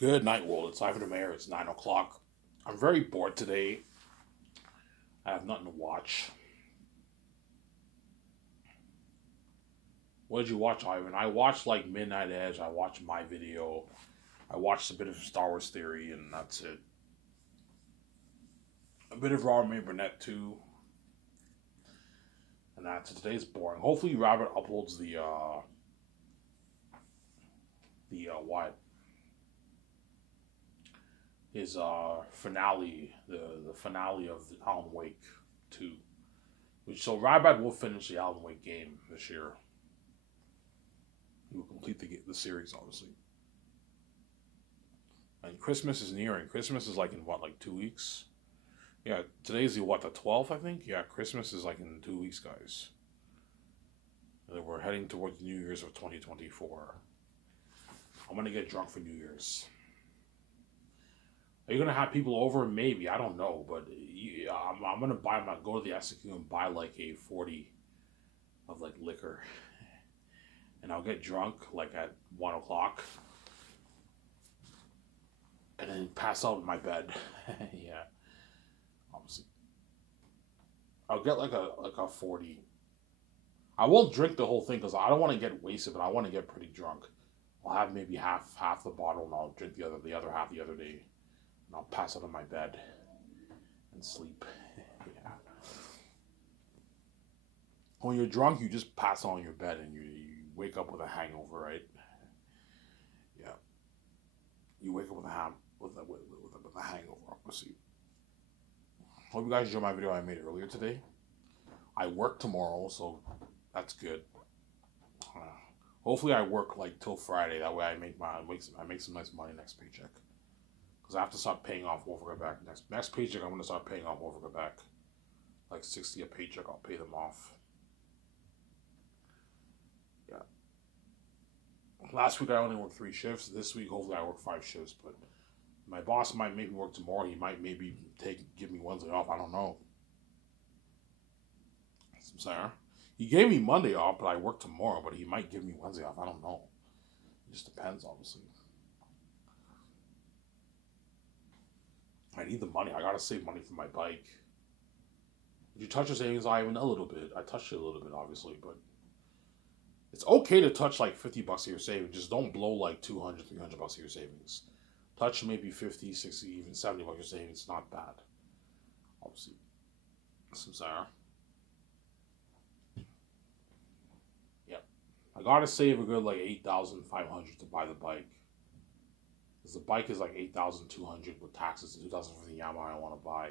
Good night, world. It's Ivan the Mayor. It's 9 o'clock. I'm very bored today. I have nothing to watch. What did you watch, Ivan? I watched like Midnight Edge. I watched my video. I watched a bit of Star Wars Theory, and that's it. A bit of Robert May Burnett too, and that's it. Today's boring. Hopefully, Robert uploads the what his finale, the finale of the Alan Wake 2. Which so Rabbit will finish the Alan Wake game this year. He will complete the series, obviously. And Christmas is nearing. Christmas is like in what, like 2 weeks? Yeah, today's the 12th, I think? Yeah, Christmas is like in 2 weeks, guys. And we're heading towards New Year's of 2024. I'm gonna get drunk for New Year's. Are you gonna have people over? Maybe, I don't know, but I'm gonna go to the SQ and buy like a 40 of like liquor, and I'll get drunk like at 1 o'clock, and then pass out in my bed. Yeah, obviously, I'll get like a 40. I won't drink the whole thing because I don't want to get wasted, but I want to get pretty drunk. I'll have maybe half the bottle, and I'll drink the other half the other day. And I'll pass out on my bed and sleep. Yeah. When you're drunk, you just pass on your bed and you wake up with a hangover, right? Yeah. You wake up with a hangover, obviously. Hope you guys enjoyed my video I made earlier today. I work tomorrow, so that's good. Hopefully, I work like till Friday. That way, I make some nice money next paycheck. Because I have to start paying off Wolfgang back next paycheck. I'm gonna start paying off Wolfgang back, like 60 a paycheck. I'll pay them off. Yeah. Last week I only worked 3 shifts. This week hopefully I work 5 shifts. But my boss might make me work tomorrow. He might maybe give me Wednesday off. I don't know. Sorry. He gave me Monday off, but I work tomorrow. But he might give me Wednesday off. I don't know. It just depends, obviously. I need the money. I gotta save money for my bike. Did you touch your savings, Ivan? A little bit. I touched it a little bit, obviously, but it's okay to touch like $50 of your savings. Just don't blow like $200, $300 of your savings. Touch maybe 50, 60, even $70 of your savings. It's not bad. Obviously. Some Sarah. Yep. I gotta save a good like $8,500 to buy the bike. Because the bike is like $8,200 with taxes, the 2015 Yamaha I want to buy.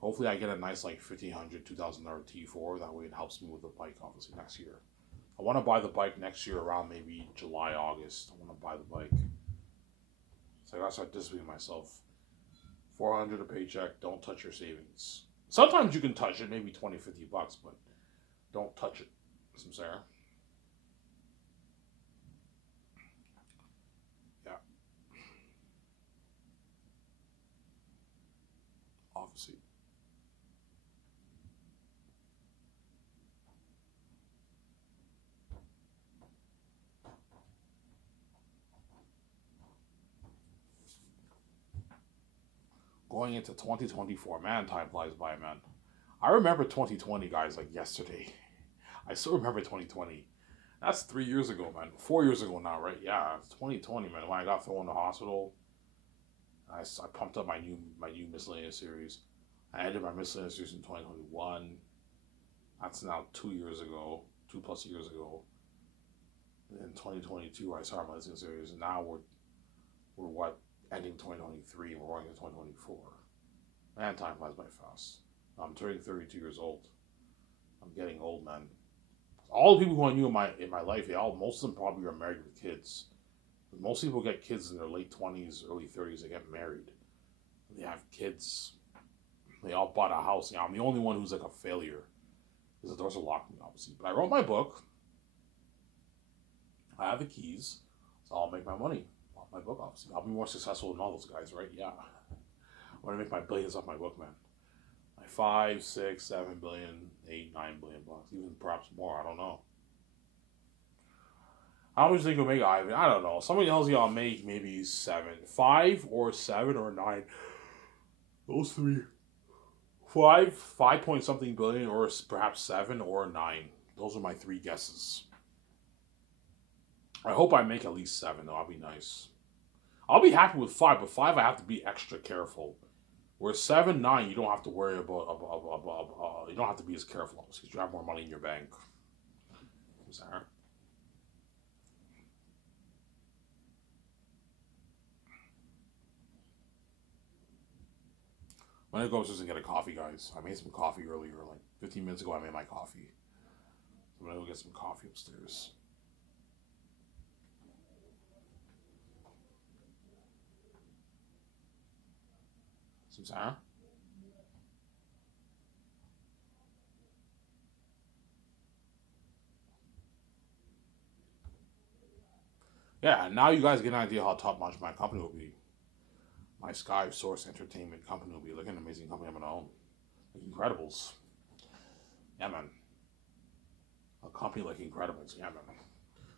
Hopefully I get a nice like $1,500, $2,000 T4. That way it helps me with the bike obviously next year. I want to buy the bike next year around maybe July, August. I want to buy the bike. So I gotta start disciplining myself. $400 a paycheck, don't touch your savings. Sometimes you can touch it, maybe $20, $50, but don't touch it. Some Sarah. Obviously. Going into 2024, man, time flies by, man. I remember 2020, guys, like yesterday. I still remember 2020. That's 3 years ago, man. 4 years ago now, right? Yeah, it's 2020, man. When I got thrown in the hospital, I pumped up my new miscellaneous series. I ended my miscellaneous series in 2021. That's now 2 years ago, 2+ years ago. In 2022, I started my miscellaneous series, and now we're what, ending 2023, and we're going into 2024. Man, time flies by fast. I'm turning 32 years old. I'm getting old, man. All the people who I knew in my life, most of them probably are married with kids. Most people get kids in their late 20s, early 30s. They get married. They have kids. They all bought a house. I'm the only one who's like a failure because the doors are locked me, obviously. But I wrote my book. I have the keys, so I'll make my money off my book, obviously. I'll be more successful than all those guys, right? Yeah. I want to make my billions off my book, man. My 5, 6, 7 billion, 8, 9 billion bucks, even perhaps more. I don't know. How much do you think you'll make, Ivan? I don't know. Somebody tells you I'll make maybe 5 or 7 or 9. Those three. 5 point something billion, or perhaps 7 or 9. Those are my 3 guesses. I hope I make at least 7, though. I'll be nice. I'll be happy with 5, but 5 I have to be extra careful. Where 7, 9, you don't have to worry about, you don't have to be as careful because you have more money in your bank. Sorry. I'm gonna go upstairs and get a coffee, guys. I made some coffee earlier, like 15 minutes ago. I made my coffee. I'm gonna go get some coffee upstairs. Some Sarah? Yeah, now you guys get an idea how top notch my company will be. My Sky Source Entertainment company will be like an amazing company I'm gonna own. Like Incredibles. Yeah, man. A company like Incredibles. Yeah, man.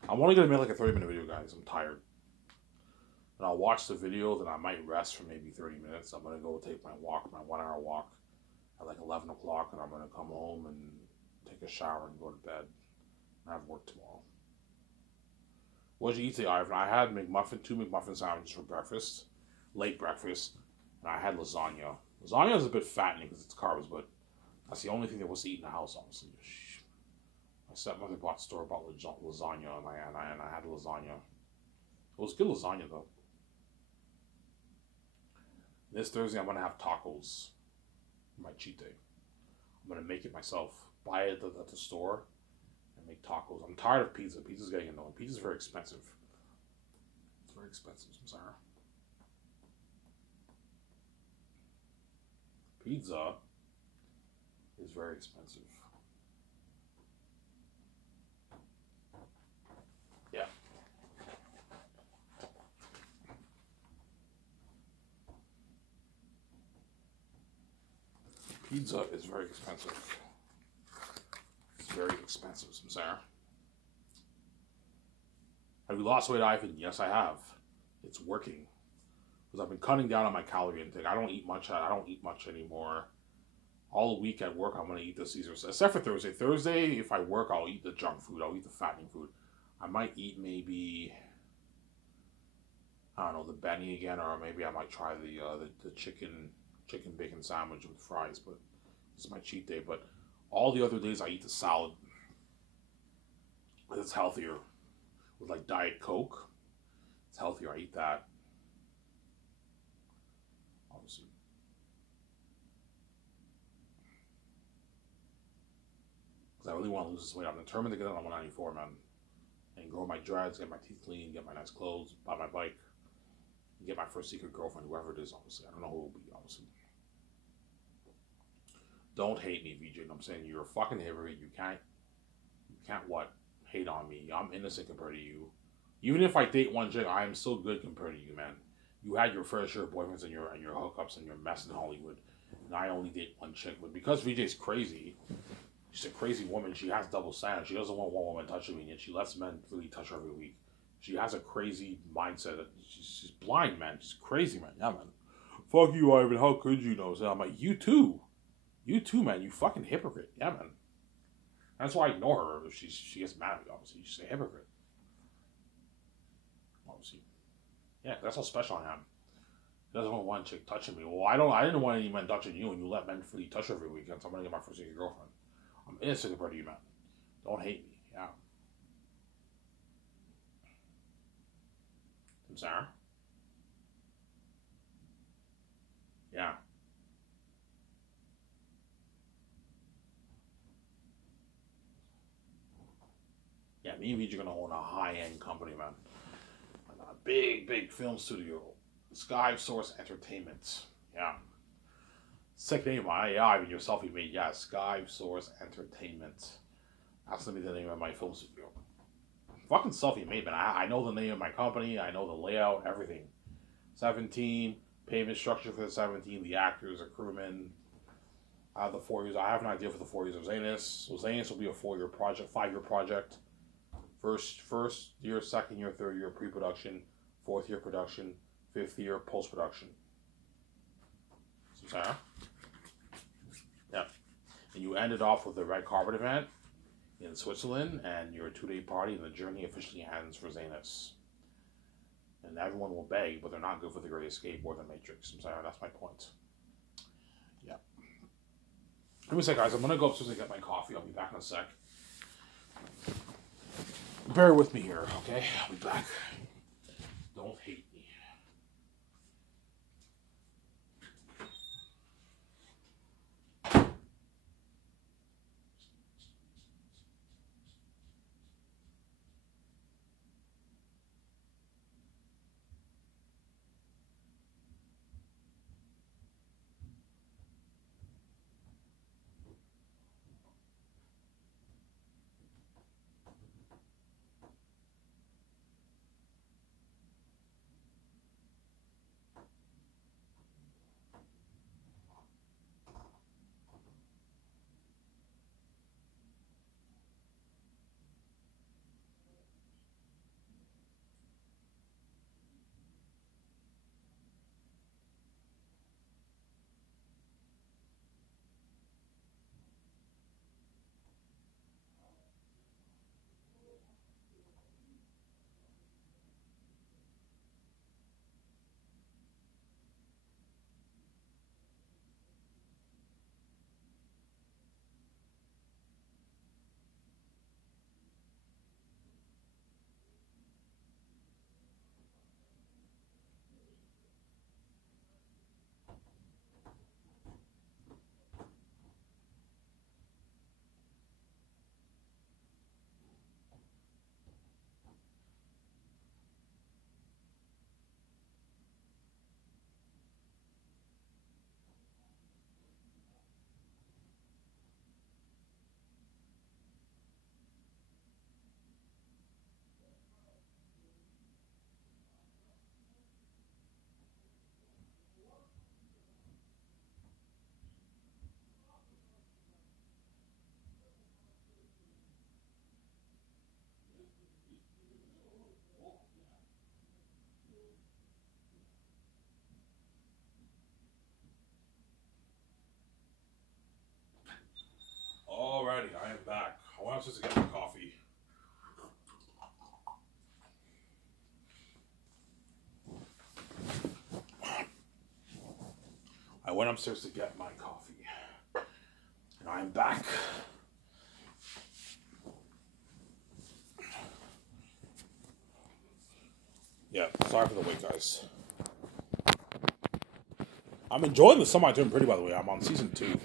I'm only gonna make like a 30-minute video, guys. I'm tired. And I'll watch the video, then I might rest for maybe 30 minutes. I'm gonna go take my walk, my 1-hour walk at like 11 o'clock, and I'm gonna come home and take a shower and go to bed. And I have work tomorrow. What did you eat today, Ivan? I had McMuffin, 2 McMuffin sandwiches for breakfast. Late breakfast, and I had lasagna. Lasagna is a bit fattening because it's carbs, but that's the only thing that was to eat in the house, honestly. My stepmother bought store-bought lasagna, and I had lasagna. It was good lasagna, though. This Thursday, I'm going to have tacos. My cheat day. I'm going to make it myself. Buy it at the store and make tacos. I'm tired of pizza. Pizza's getting annoying. Pizza's very expensive. It's very expensive. I'm sorry. Pizza is very expensive. Yeah. Pizza is very expensive. It's very expensive, Sarah. Have you lost weight, Ivan? Yes, I have. It's working. Because I've been cutting down on my calorie intake. I don't eat much anymore. All week at work, I'm going to eat the Caesars. Except for Thursday. Thursday, if I work, I'll eat the junk food. I'll eat the fattening food. I might eat maybe, I don't know, the Benny again, or maybe I might try the chicken bacon sandwich with fries. But it's my cheat day. But all the other days, I eat the salad. It's healthier. With like Diet Coke. It's healthier. I eat that. Obviously. Because I really want to lose this weight. I'm determined to get it on 194, man. And grow my dreads, get my teeth clean, get my nice clothes, buy my bike, and get my first secret girlfriend, whoever it is, obviously. I don't know who it will be, obviously. Don't hate me, VJ. You know what I'm saying? You're a fucking hypocrite. You can't what? Hate on me. I'm innocent compared to you. Even if I date one chick, I am still good compared to you, man. You had your fair share of boyfriends and your hookups and your mess in Hollywood. And I only date one chick. But because VJ's crazy, she's a crazy woman. She has double standards. She doesn't want one woman touching me, and yet she lets men really touch her every week. She has a crazy mindset. She's blind, man. She's crazy, man. Yeah, man. Fuck you, Ivan. How could you know? So I'm like, you too. You too, man. You fucking hypocrite. Yeah, man. That's why I ignore her if she gets mad at me, obviously. She's a hypocrite. Obviously. Yeah, that's how special I am. He doesn't want one chick touching me. Well, I didn't want any men touching you, and you let men freely touch every weekend, so I'm gonna get my first secret girlfriend. I'm innocent compared to you, man. Don't hate me. Yeah. Sarah? Yeah. Yeah, me and VJ are gonna own a high-end company, man. A big film studio. Sky Source Entertainment. Yeah. Sick name, yeah, I mean, your selfie made, yeah, Sky Source Entertainment. That's gonna be the name of my film studio. Fucking selfie made, man. I know the name of my company, I know the layout, everything. 17, payment structure for the 17, the actors, the crewmen. I have the 4 years. I have an idea for the 4 years of Zanus. So Zanus will be a 4-year project, 5-year project First year, second year, third year pre-production, fourth year production, fifth year post-production. So, yeah. And you ended off with the red carpet event in Switzerland, and your 2-day party, and the journey officially ends for Zanus. And everyone will beg, but they're not good for The Great Escape or The Matrix. I'm sorry, that's my point. Yeah. Give me a sec, guys. I'm going to go upstairs and get my coffee. I'll be back in a sec. Bear with me here, okay? I'll be back. Don't hate me. Alrighty, I am back. I want us to get my coffee. I went upstairs to get my coffee. And I am back. Yeah, sorry for the wait, guys. I'm enjoying the Semi doing pretty, by the way. I'm on season 2.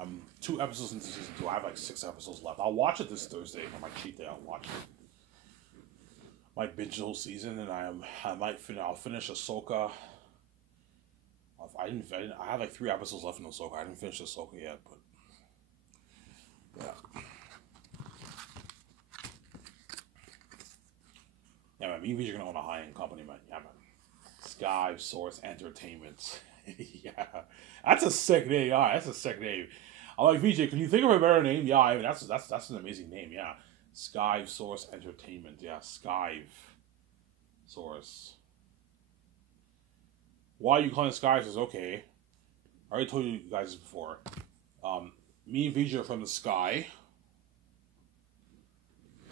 I'm 2 episodes into season 2. I have like 6 episodes left. I'll watch it this Thursday on my cheat day. I'll watch it. Might binge the whole season, and I'll finish Ahsoka. I have like 3 episodes left in Ahsoka. I didn't finish Ahsoka yet, but yeah. Yeah, man, me are gonna own a high-end company, man. Yeah, man. Sky Source Entertainment. Yeah, that's a sick name. Yeah, that's a sick name. I'm like, VJ, can you think of a better name? Yeah, I mean, that's an amazing name. Yeah, Sky Source Entertainment. Yeah, Sky Source. Why are you calling it Sky Source? Okay, I already told you guys this before. Me and VJ are from the sky.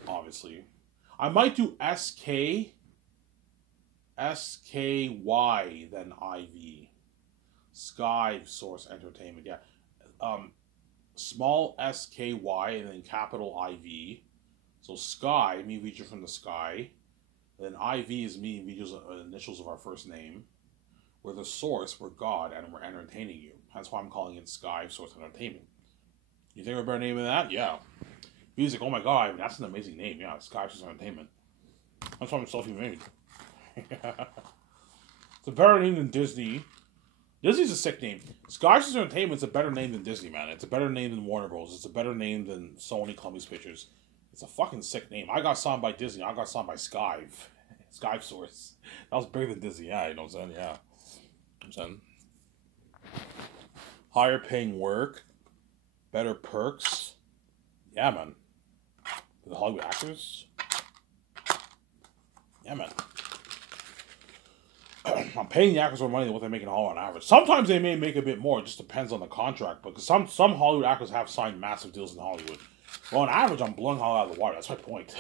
Obviously, I might do SKY then IV. Sky Source Entertainment, yeah. Small SKY and then capital IV. So Sky, me and Vijay from the sky. Then IV is me and Vijay's initials of our first name. We're the source, we're God, and we're entertaining you. That's why I'm calling it Sky Source Entertainment. You think of a better name than that? Yeah. He's like, oh my god, that's an amazing name. Yeah, Sky Source Entertainment. That's why I'm self-made. It's a better name than Disney. Disney's a sick name. Sky Source Entertainment's a better name than Disney, man. It's a better name than Warner Bros. It's a better name than Sony Columbia Pictures. It's a fucking sick name. I got signed by Disney. I got signed by Sky. Sky Source. That was bigger than Disney. Yeah, you know what I'm saying? Yeah. You know what I'm saying? Higher paying work. Better perks. Yeah, man. The Hollywood actors. Yeah, man. I'm paying the actors more money than what they make in Hollywood on average. Sometimes they may make a bit more. It just depends on the contract. Because some Hollywood actors have signed massive deals in Hollywood. Well, on average, I'm blowing Hollywood out of the water. That's my point.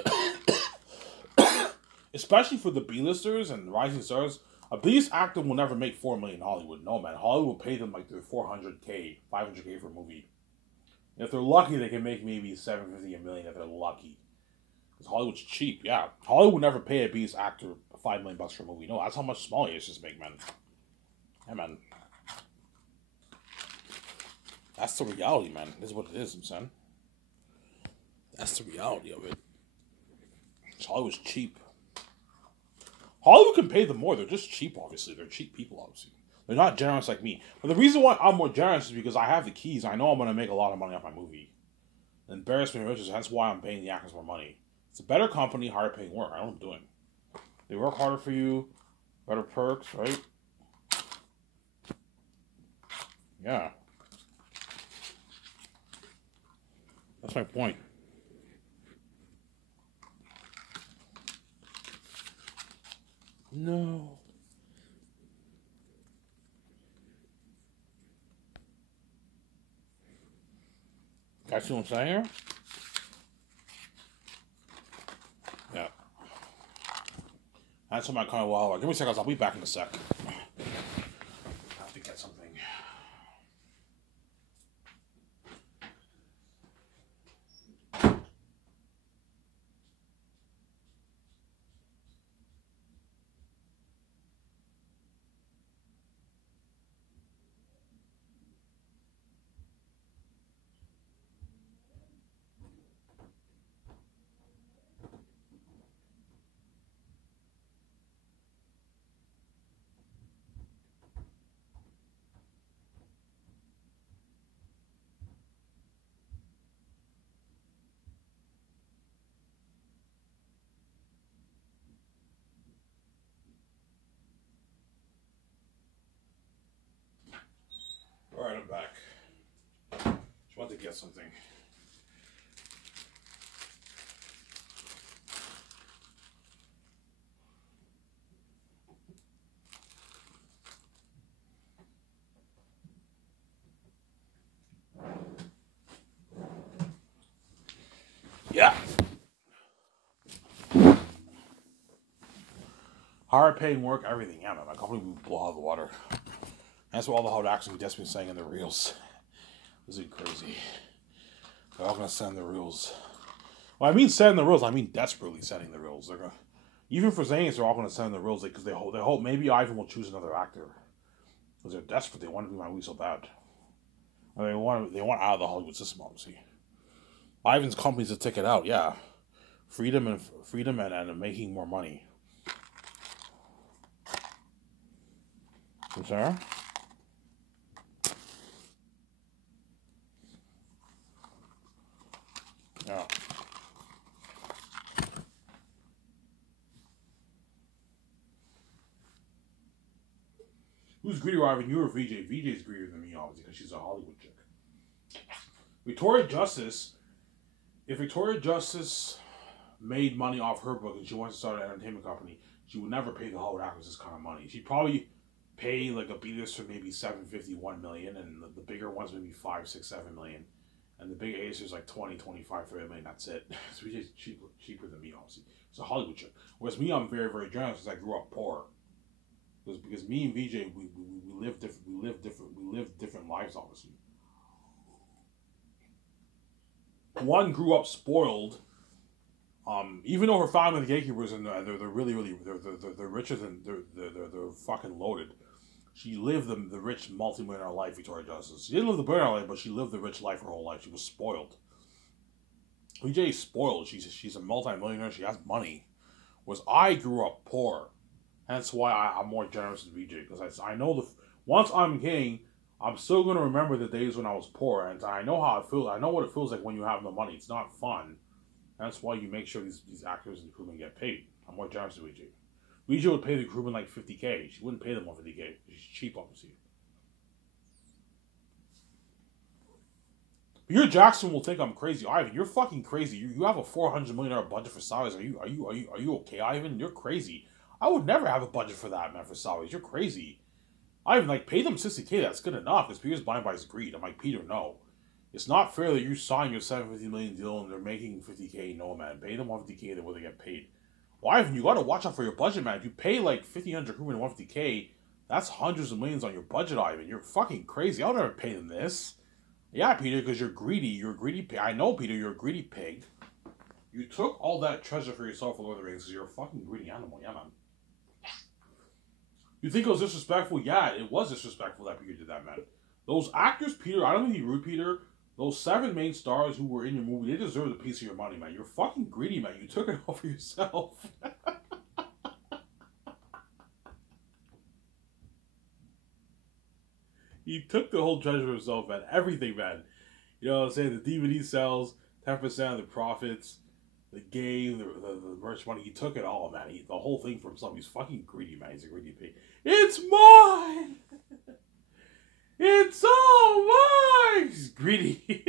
Especially for the B-listers and rising stars, a B-list actor will never make $4 million in Hollywood. No, man. Hollywood will pay them like their $400K, $500K for a movie. And if they're lucky, they can make maybe $750, $1 million if they're lucky. Because Hollywood's cheap, yeah. Hollywood would never pay a B-list actor $5 million for a movie. No, that's how much smaller it is just make, man. Yeah, man. That's the reality, man. This is what it is, I'm saying. That's the reality of it. Hollywood's cheap. Hollywood can pay them more. They're just cheap, obviously. They're cheap people, obviously. They're not generous like me. But the reason why I'm more generous is because I have the keys. I know I'm going to make a lot of money off my movie. Embarrassment riches. That's why I'm paying the actors more money. It's a better company, higher paying work. I know what I'm doing. They work harder for you. Better perks, right? Yeah. That's my point. No. Guys, see what I'm saying here? Yeah. That's my kind of wild. Give me a second. I'll be back in a sec. I have to get something. Alright, I'm back. Just want to get something. Yeah. Higher paying work, everything. Yeah, man. My company will blow out of the water. That's what all the hot actors we just been saying in the reels. This is crazy. They're all gonna send the reels. Well, I mean send the reels. I mean desperately sending the reels. They're gonna, even for Zanes, they're all gonna send the reels because they hope maybe Ivan will choose another actor because they're desperate. They want to be my movie so bad. Or they want out of the Hollywood system, obviously. Ivan's company's a ticket out. Yeah, freedom and making more money. I'm sorry. Yeah. Who's greedier, Ivan? You or VJ? VJ's greedier than me, obviously, because she's a Hollywood chick. Victoria Justice. If Victoria Justice made money off her book and she wants to start an entertainment company, she would never pay the Hollywood actors this kind of money. She'd probably pay like a B-lister maybe $750, $1 million, and the bigger ones maybe $5, $6, $7 million. And the big A-listers like 20, 25, 30 million, that's it. So VJ's cheaper than me, obviously. It's a Hollywood chick. Whereas me, I'm very, very generous because I grew up poor. Because me and VJ, we live different lives, obviously. One grew up spoiled. Even though her family, the gatekeepers, and they're richer than they're fucking loaded. She lived the rich multi-millionaire life, Victoria Justice. She didn't live the billionaire life, but she lived the rich life her whole life. She was spoiled. VJ is spoiled. She's a multi-millionaire. She has money. Whereas I grew up poor. That's why I'm more generous than VJ. Because I know once I'm king, I'm still going to remember the days when I was poor. And I know how it feels. I know what it feels like when you have no money. It's not fun. That's why you make sure these actors and crewmen get paid. I'm more generous than VJ. VJ would pay the crewmen like $50K. She wouldn't pay them $150K. She's cheap, obviously. Peter Jackson will think I'm crazy. Ivan, you're fucking crazy. You have a $400 million budget for salaries. Are you okay, Ivan? You're crazy. I would never have a budget for that, man, for salaries. You're crazy. Ivan, like, pay them $60K. That's good enough, because Peter's blind by his greed. I'm like, Peter, no. It's not fair that you sign your $750 million deal and they're making $50K. No, man. Pay them $150K the way they get paid. Well, Ivan, you gotta watch out for your budget, man. If you pay like 1,500 crewmen $150K, that's hundreds of millions on your budget, Ivan. You're fucking crazy. I'll never pay them this. Yeah, Peter, because you're greedy. You're a greedy pig. I know, Peter, you're a greedy pig. You took all that treasure for yourself for Lord of the Rings because you're a fucking greedy animal. Yeah, man. You think it was disrespectful? Yeah, it was disrespectful that Peter did that, man. Those actors, Peter, I don't think you rude, Peter. Those 7 main stars who were in your movie, they deserve a piece of your money, man. You're fucking greedy, man. You took it all for yourself. He took the whole treasure himself, man. Everything, man. You know what I'm saying? The DVD sales, 10% of the profits, the game, the merch money. He took it all, man. The whole thing for himself. He's fucking greedy, man. He's a greedy pig. It's mine! It's all mine! He's greedy.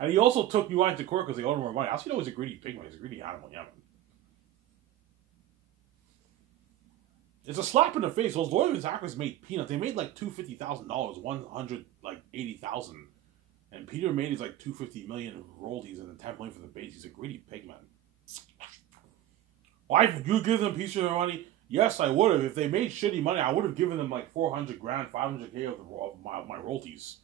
And he also took New Line to court because they owed him more money. How do you know he's a greedy pig, man? He's a greedy animal, yeah, man. It's a slap in the face. Those Lord of the Rings actors made peanuts. They made like $250,000, $180,000, and Peter made his like $250 million royalties and then $10 million for the base. He's a greedy pig, man. Why would you give them a piece of their money? Yes, I would have. If they made shitty money, I would have given them like 400 grand, 500K of my royalties.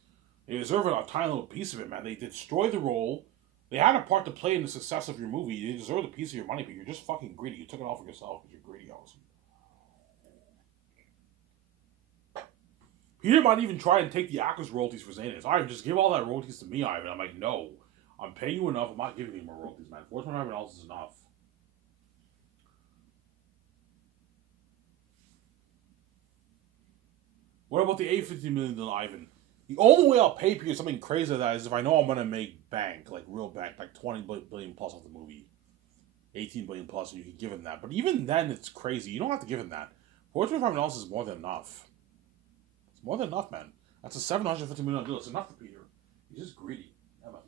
They deserve a tiny little piece of it, man. They destroyed the role. They had a part to play in the success of your movie. They deserve a piece of your money, but you're just fucking greedy. You took it all for yourself because you're greedy, Allison. Peter might even try and take the actors' royalties for saying this. Ivan, just give all that royalties to me, Ivan. I'm like, no. I'm paying you enough. I'm not giving you more royalties, man. $425 is enough. What about the $850 million, Ivan? The only way I'll pay Peter something crazy like that is if I know I'm going to make bank, like real bank, like 20 billion plus off the movie. 18 billion plus, and you can give him that. But even then, it's crazy. You don't have to give him that. $425 is more than enough. It's more than enough, man. That's a $750 million deal. It's enough for Peter. He's just greedy. Yeah, man.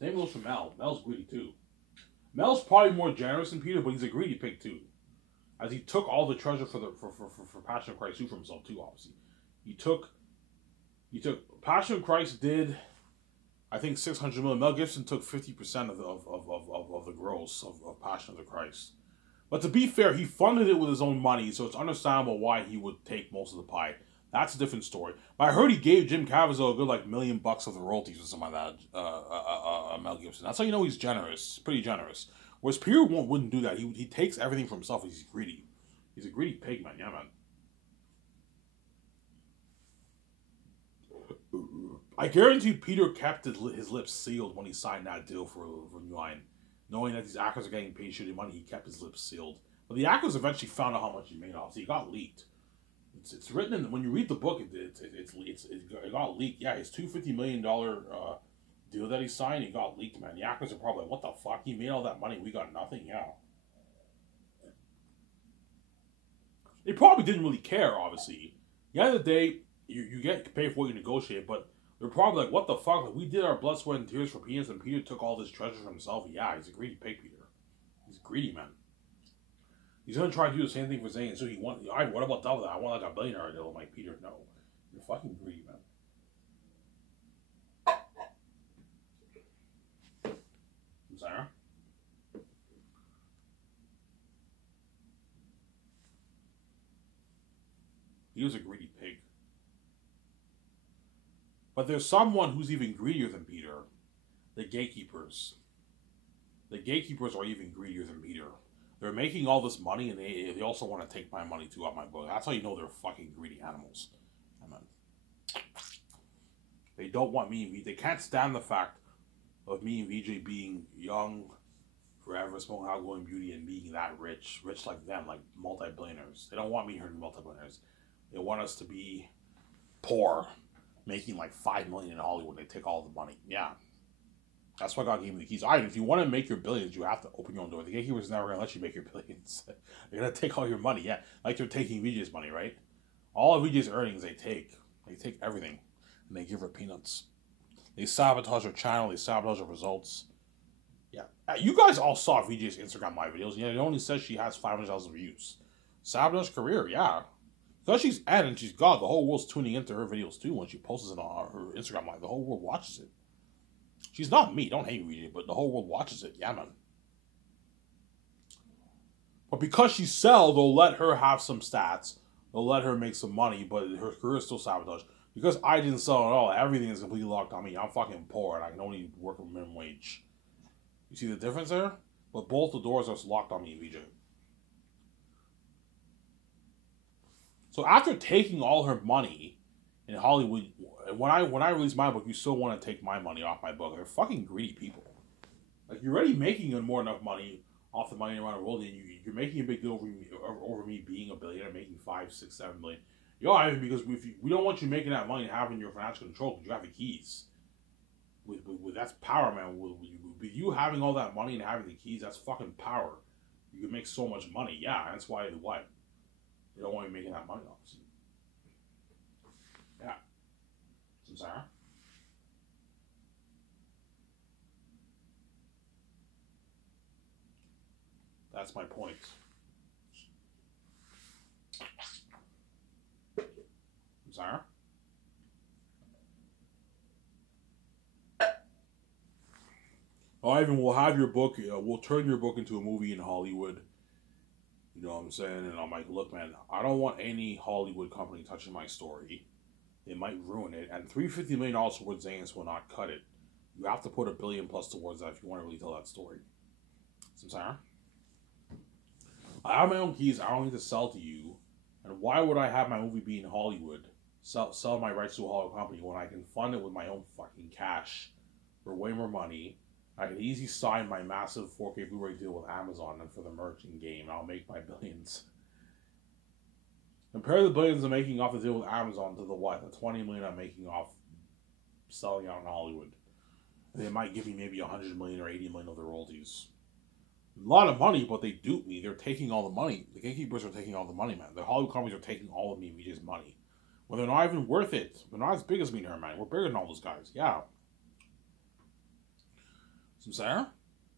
Same goes for Mel. Mel's greedy, too. Mel's probably more generous than Peter, but he's a greedy pig, too. As he took all the treasure for Passion of Christ too for himself too, obviously. He took Passion of Christ did, I think, 600 million. Mel Gibson took 50% of the gross of Passion of the Christ. But to be fair, he funded it with his own money, so it's understandable why he would take most of the pie. That's a different story. But I heard he gave Jim Caviezel a good like $1 million of the royalties or something like that. Mel Gibson. That's how you know he's generous, pretty generous. Whereas Peter wouldn't do that. He takes everything for himself. He's greedy. He's a greedy pig, man. Yeah, man. I guarantee Peter kept his lips sealed when he signed that deal for New Line. Knowing that these actors are getting paid shitty money, he kept his lips sealed. But the actors eventually found out how much he made off. So he got leaked. It's written in, when you read the book, it got leaked. Yeah, his $250 million deal that he signed, he got leaked, man. The actors are probably like, what the fuck? He made all that money, we got nothing? Yeah. They probably didn't really care, obviously. At the end of the day, you get paid for what you negotiate, but they're probably like, what the fuck? Like, we did our blood, sweat, and tears for peanuts, and Peter took all this treasure for himself. Yeah, he's a greedy pig, Peter. He's greedy, man. He's gonna try to do the same thing for Zayn. So he want, what about double that? I want like a billionaire deal. I'm like, Peter, no. You're fucking greedy, man. Sarah? He was a greedy pig. But there's someone who's even greedier than Peter. The gatekeepers. The gatekeepers are even greedier than Peter. They're making all this money, and they also want to take my money too out my book. That's how you know they're fucking greedy animals. Amen. They don't want me and VJ. They can't stand the fact of me and VJ being young, forever, smoking outgoing beauty, and being that rich like them, like multi-billionaires. They don't want me here to be multi-billionaires. They want us to be poor, making like $5 million in Hollywood. They take all the money. Yeah. That's why God gave me the keys. If you want to make your billions, you have to open your own door. The gatekeeper's never going to let you make your billions. They're going to take all your money. Yeah. Like they're taking VJ's money, right? All of VJ's earnings they take. They take everything and they give her peanuts. They sabotage her channel. They sabotage her results. Yeah, you guys all saw VJ's Instagram live videos. Yeah, it only says she has 500,000 views. Sabotage career, yeah. Because she's Ed and she's God, the whole world's tuning into her videos too when she posts it on her Instagram live. The whole world watches it. She's not me, don't hate VJ, but the whole world watches it. Yeah, man. But because she sells, they'll let her have some stats. They'll let her make some money, but her career is still sabotaged. Because I didn't sell at all, everything is completely locked on me. I'm fucking poor and I can only work a minimum wage. You see the difference there? But both the doors are locked on me, VJ. So after taking all her money in Hollywood, when I release my book, you still want to take my money off my book. They're fucking greedy people. Like, you're already making more enough money off the money around the world, and you're making a big deal over me being a billionaire, making 5, 6, 7 million. Yeah, because we don't want you making that money and having your financial control because you have the keys. With that's power, man. With you having all that money and having the keys, that's fucking power. You can make so much money. Yeah, that's why what? They don't want you making that money, obviously. Yeah. Some Sarah? That's my point. Sarah? Oh, Ivan, we'll have your book. We'll turn your book into a movie in Hollywood. You know what I'm saying? And I'm like, look, man, I don't want any Hollywood company touching my story. They might ruin it. And $350 million towards Zanus will not cut it. You have to put $1 billion plus towards that if you want to really tell that story. Samsara? I have my own keys. I don't need to sell to you. And why would I have my movie be in Hollywood? Sell my rights to a Hollywood company when I can fund it with my own fucking cash for way more money. I can easily sign my massive 4K Blu-ray deal with Amazon and for the merch in game. I'll make my billions. Compare the billions I'm making off the deal with Amazon to the what? The 20 million I'm making off selling out in Hollywood. They might give me maybe 100 million or 80 million of the royalties. A lot of money, but they dupe me. They're taking all the money. The gatekeepers are taking all the money, man. The Hollywood companies are taking all of me, VJ's money. Well, they're not even worth it. They're not as big as me and her, man. We're bigger than all those guys. Yeah. Sarah?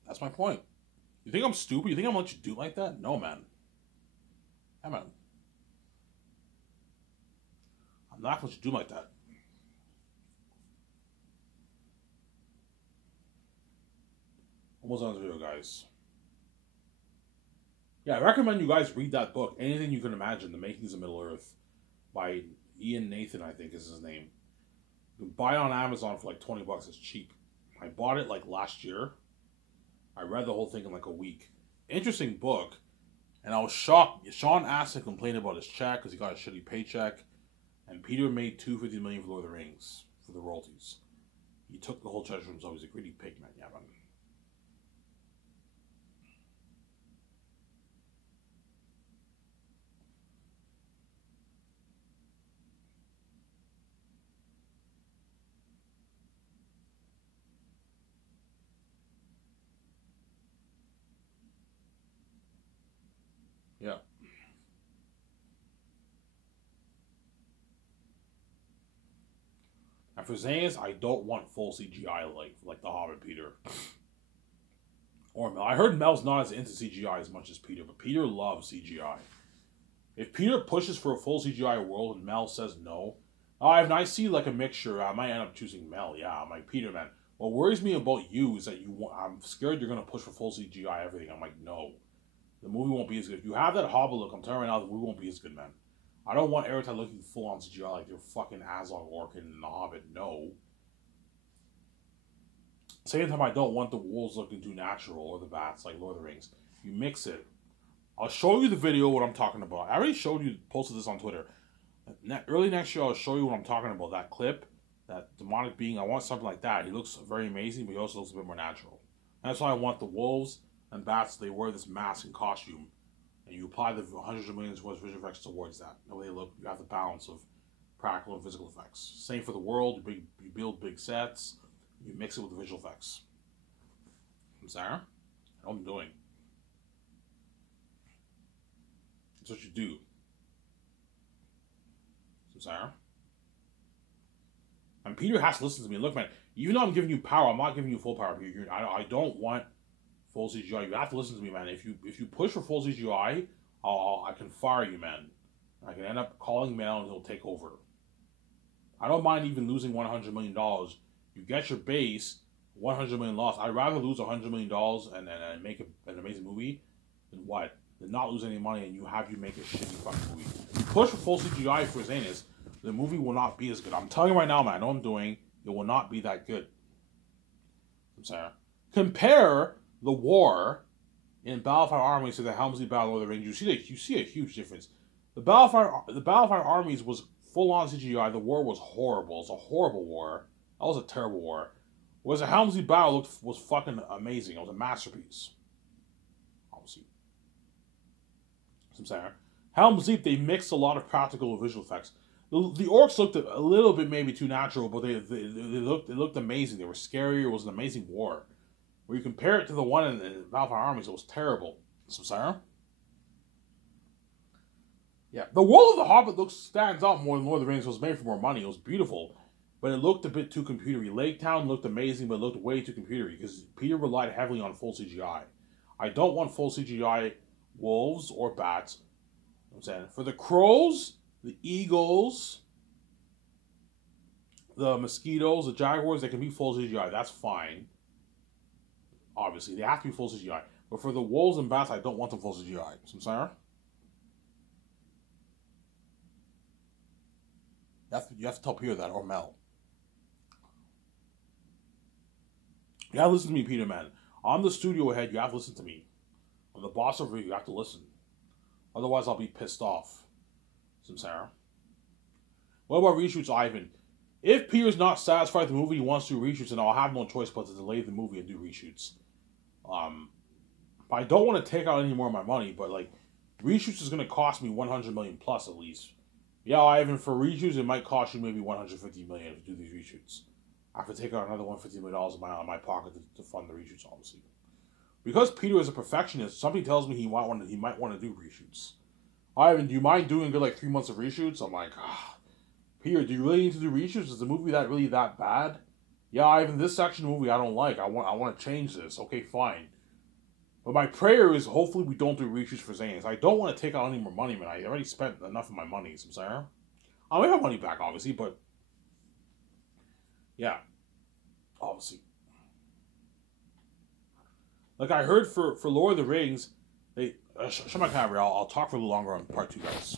That's my point. You think I'm stupid? You think I'm gonna let you do like that? No, man. Yeah, man. I'm not gonna let you do like that. Almost done this video, guys. Yeah, I recommend you guys read that book. Anything You Can Imagine, The Makings of Middle Earth, by Ian Nathan, I think is his name. You can buy it on Amazon for like 20 bucks. It's cheap. I bought it like last year. I read the whole thing in like a week. Interesting book. And I was shocked. Sean asked to complain about his check because he got a shitty paycheck. And Peter made $250 million for Lord of the Rings for the royalties. He took the whole treasure for himself. He's a greedy pig, man. Yeah, man. Yeah. And for Zanus, I don't want full CGI like The Hobbit Peter. Or Mel. I heard Mel's not as into CGI as much as Peter, but Peter loves CGI. If Peter pushes for a full CGI world and Mel says no, I see like a mixture. I might end up choosing Mel. Yeah, I'm like, Peter, man. What worries me about you is that I'm scared you're gonna push for full CGI everything. I'm like, no. The movie won't be as good. If you have that Hobbit look, I'm telling you right now, the movie won't be as good, man. I don't want Eretz looking full on CGI like they're fucking Azog Orkin in The Hobbit. No. Same time, I don't want the wolves looking too natural or the bats like Lord of the Rings. You mix it. I'll show you the video what I'm talking about. I already showed you, posted this on Twitter. Early next year, I'll show you what I'm talking about. That clip, that demonic being. I want something like that. He looks very amazing, but he also looks a bit more natural. And that's why I want the wolves and bats. They wear this mask and costume, and you apply the hundreds of millions worth of visual effects towards that. The way they look, you have the balance of practical and physical effects. Same for the world. You build big sets. You mix it with the visual effects. Sarah, what I'm doing. That's what you do. Sarah. And Peter has to listen to me. Look, man, even though I'm giving you power, I'm not giving you full power. I don't want full CGI. You have to listen to me, man. If you push for full CGI, I can fire you, man. I can end up calling Mel and he'll take over. I don't mind even losing $100 million. You get your base, $100 million loss. I'd rather lose $100 million and make an amazing movie than what? Than not lose any money and you make a shitty fucking movie. You push for full CGI for Zanus, the movie will not be as good. I'm telling you right now, man, I know what I'm doing. It will not be that good. I'm sorry. Compare the war in Battlefire Armies to the Helmsley Battle of the Rings. You see a huge difference. The Battlefire Armies was full-on CGI. The war was horrible. It was a horrible war. That was a terrible war. Whereas the Helmsley Battle was fucking amazing. It was a masterpiece. Obviously. I'm saying. Helm's Deep, they mixed a lot of practical and visual effects. The orcs looked a little bit maybe too natural, but they looked amazing. They were scary. It was an amazing war. Where you compare it to the one in Battlefire Armies, it was terrible. So sorry. Yeah, the World of the Hobbit stands out more than Lord of the Rings. It was made for more money. It was beautiful, but it looked a bit too computery. Lake Town looked amazing, but it looked way too computery because Peter relied heavily on full CGI. I don't want full CGI wolves or bats. You know what I'm saying, for the crows, the eagles, the mosquitoes, the jaguars, they can be full CGI. That's fine. Obviously, they have to be full CGI. But for the wolves and bats, I don't want them full CGI. So I'm sorry. You have to tell Peter that, or Mel. You have to listen to me, Peter, man. I'm the studio head. You have to listen to me. I'm the boss over here. You have to listen. Otherwise, I'll be pissed off. So I'm sorry. What about reshoots, Ivan? If Peter's not satisfied with the movie, he wants to do reshoots, then I'll have no choice but to delay the movie and do reshoots. I don't want to take out any more of my money, but like reshoots is going to cost me 100 million plus at least. Yeah, Ivan, for reshoots it might cost you maybe 150 million to do these reshoots. I have to take out another $150 million out of my pocket to fund the reshoots, obviously. Because Peter is a perfectionist, something tells me he might want to do reshoots. Ivan, do you mind doing like 3 months of reshoots? I'm like, Peter, do you really need to do reshoots? Is the movie really that bad? Yeah, Ivan, this section of the movie I don't like. I want to change this. Okay, fine. But my prayer is hopefully we don't do reshoots for Zanus. I don't want to take out any more money, man. I already spent enough of my money, so I'm sorry. I'll make my money back, obviously, but yeah, obviously. Like I heard for Lord of the Rings, they shut my camera. I'll talk for a little longer on part 2, guys.